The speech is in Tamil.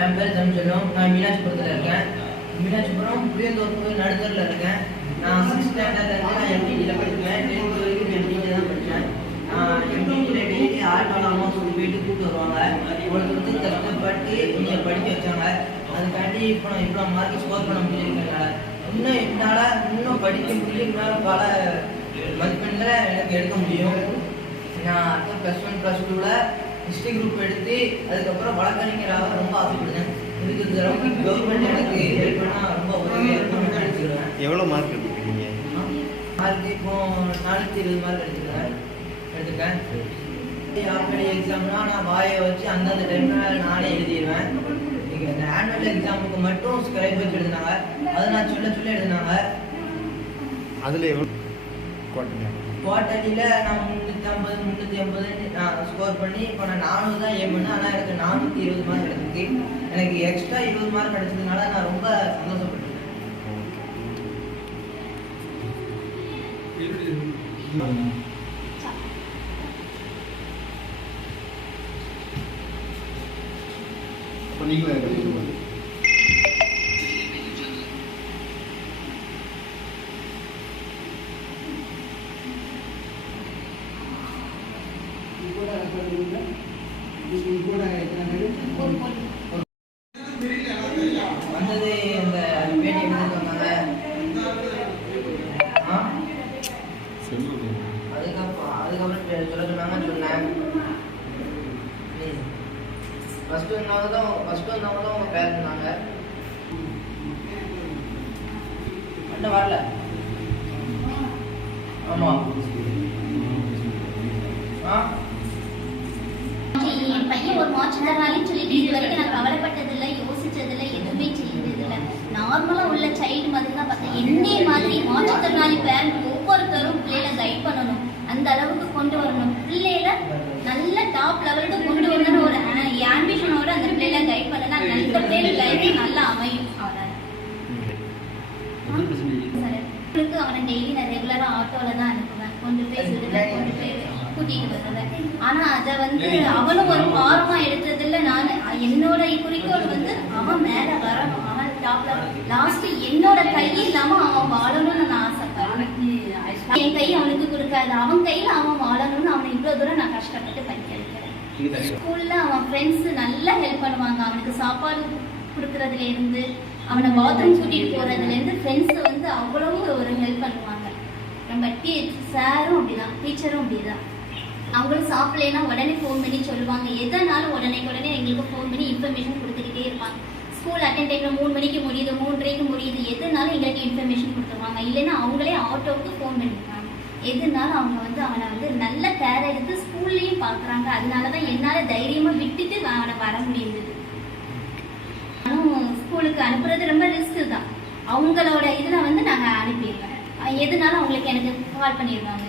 என் பேர் தமிழ்ச்செல்வம் நான் மீனாட்சிபுரத்தில் இருக்கேன். மீனாட்சிபுரம் புளியந்தோப்பு நடுத்தரில் இருக்கேன். நான் சிக்ஸ் ஸ்டாண்டர்ட்லேருந்து நான் எம்டிடியில் படிப்பேன். டென்த் வரைக்கும் எம்டிடி தான் படித்தேன் எம்டிடியில் டெய்லி ஆட்டோவில் அம்மா சொல்லி போயிட்டு கூப்பிட்டு வருவாங்க. இவ்வளோ கஷ்டப்பட்டு நீங்கள் படிக்க வச்சாங்க. அதுக்காண்டி இப்போ நான் இவ்வளோ மார்க் ஸ்கோர் பண்ண முடியிருக்கேன் இன்னும் என்னால் இன்னும் படிக்க முடியும் என்னால் பல மதிப்பெண்களை எனக்கு எடுக்க முடியும். நான் அடுத்த ப்ளஸ் ஒன் ப்ளஸ் டூவில் ஹிஸ்ட்ரி குரூப் எடுத்து அதுக்கப்புறம் வழக்கறிஞராக ரொம்ப ஆசைப்படுறேன். இதுக்கு ரொம்ப கவர்மெண்ட் எனக்கு ஹெல்ப் பண்ணால் ரொம்ப உதவியாக இருக்கும்னு நினச்சிக்கிறேன். எவ்வளோ மார்க் எடுத்துருக்கீங்க? மார்க் இப்போ நானூற்றி இருபது மார்க் எடுத்துக்கிறேன் எடுத்துட்டேன் ஆர்பிடி எக்ஸாம்னா நான் வாயை வச்சு அந்தந்த டைமில் நானே எழுதிடுவேன். இங்கே இந்த ஆனுவல் எக்ஸாமுக்கு மட்டும் ஸ்கிரைப் வச்சு எழுதினாங்க. அதை நான் சொல்ல சொல்ல எழுதினாங்க. அதில் எவ்வளோ குவார்டர்லியில் நான் முந்நூற்றி ஐம்பது முந்நூற்றி ஐம்பது நான் ஸ்கோர் பண்ணி இப்போ நான் நானூறு தான் ஏம் பண்ணேன். ஆனால் எனக்கு நானூற்றி இருபது மார்க் கிடச்சிருக்கு. எனக்கு எக்ஸ்ட்ரா இருபது மார்க் கிடச்சதுனால நான் ரொம்ப சந்தோஷப்பட்டேன். அப்போ நீங்களே வந்தது அந்த பேட்டி எடுத்துட்டு வந்தாங்க. அதுக்கப்புறம் அதுக்கப்புறம் சொல்ல சொன்னாங்க சொன்னேன். ஃபஸ்ட்டு வந்தவங்க தான் ஃபஸ்ட்டு வந்தவங்க தான் உங்கள் பேர் இருந்தாங்க இன்னும் வரல. ஆமாம் ஆ? ஒரு மாற்றுத்திறனாளின்னு சொல்லிட்டு இது வரைக்கும் நான் கவலைப்பட்டதில்லை யோசிச்சதில்லை எதுவுமே செய்ததில்லை. நார்மலா உள்ள சைல்டு மாதிரி தான் பார்த்தேன். என்னே மாதிரி மாற்றுத்திறனாளி பேரண்ட் ஒவ்வொருத்தரும் பிள்ளைகளை கைட் பண்ணணும் அந்த அளவுக்கு கொண்டு வரணும். பிள்ளைகளை நல்ல டாப் லெவலுக்கு கொண்டு வரணும்னு ஒரு ஆம்பிஷனோட அந்த பிள்ளைகளை கைட் பண்ணனா நல்ல பிள்ளைகள் லைஃப் நல்லா அமையும். அவனுக்கு அவனை டெய்லி நான் ரெகுலரா ஆட்டோல தான் அனுப்புவேன். கொண்டு போய் கொண்டு போய் கூட்டிட்டு வருவேன் ஆனா அத வந்து அவனும் ஒரு பாரமா எடுத்ததில்ல. நான் என்னோட குறிக்கோள் வந்து அவன் மேல வரணும். அவன் டாப்ல லாஸ்ட் என்னோட கை இல்லாம அவன் வாழணும்னு நான் ஆசைப்படுறேன். என் கை அவனுக்கு கொடுக்காது. அவன் கையில அவன் வாழணும்னு அவனை இவ்வளவு தூரம் நான் கஷ்டப்பட்டு படிக்க வைக்கிறேன் ஸ்கூல்ல அவன் ஃப்ரெண்ட்ஸ் நல்லா ஹெல்ப் பண்ணுவாங்க. அவனுக்கு சாப்பாடு கொடுக்கறதுல இருந்து அவனை பாத்ரூம் கூட்டிட்டு போறதுல இருந்து ஃப்ரெண்ட்ஸ் வந்து அவ்வளவு ஒரு ஹெல்ப் பண்ணுவாங்க. நம்ம டீ சாரும் அப்படிதான். டீச்சரும் அப்படிதான். அவங்களும் சாப்பிடலைன்னா உடனே ஃபோன் பண்ணி சொல்லுவாங்க. எதனாலும் உடனே உடனே எங்களுக்கு ஃபோன் பண்ணி இன்ஃபர்மேஷன் கொடுத்துக்கிட்டே இருப்பாங்க. ஸ்கூல் அட்டன் டைமில் மூணு மணிக்கு முடியுது மூன்றரைக்கு முடியுது. எதுனாலும் எங்களுக்கு இன்ஃபர்மேஷன் கொடுத்துருவாங்க. இல்லைன்னா அவங்களே ஆட்டோவுக்கு ஃபோன் பண்ணிடுவாங்க எதுனாலும் அவங்க வந்து அவனை வந்து நல்ல கேர் எடுத்து ஸ்கூல்லையும் பார்க்குறாங்க. அதனால தான் என்னால் தைரியமாக விட்டுட்டு அவனை வர முடியுது. ஆனால் ஸ்கூலுக்கு அனுப்புறது ரொம்ப ரிஸ்க்கு தான். அவங்களோட இதில் வந்து நாங்கள் அனுப்பிடுவேன் எதுனாலும் அவங்களுக்கு எனக்கு கால் பண்ணிடுவாங்க.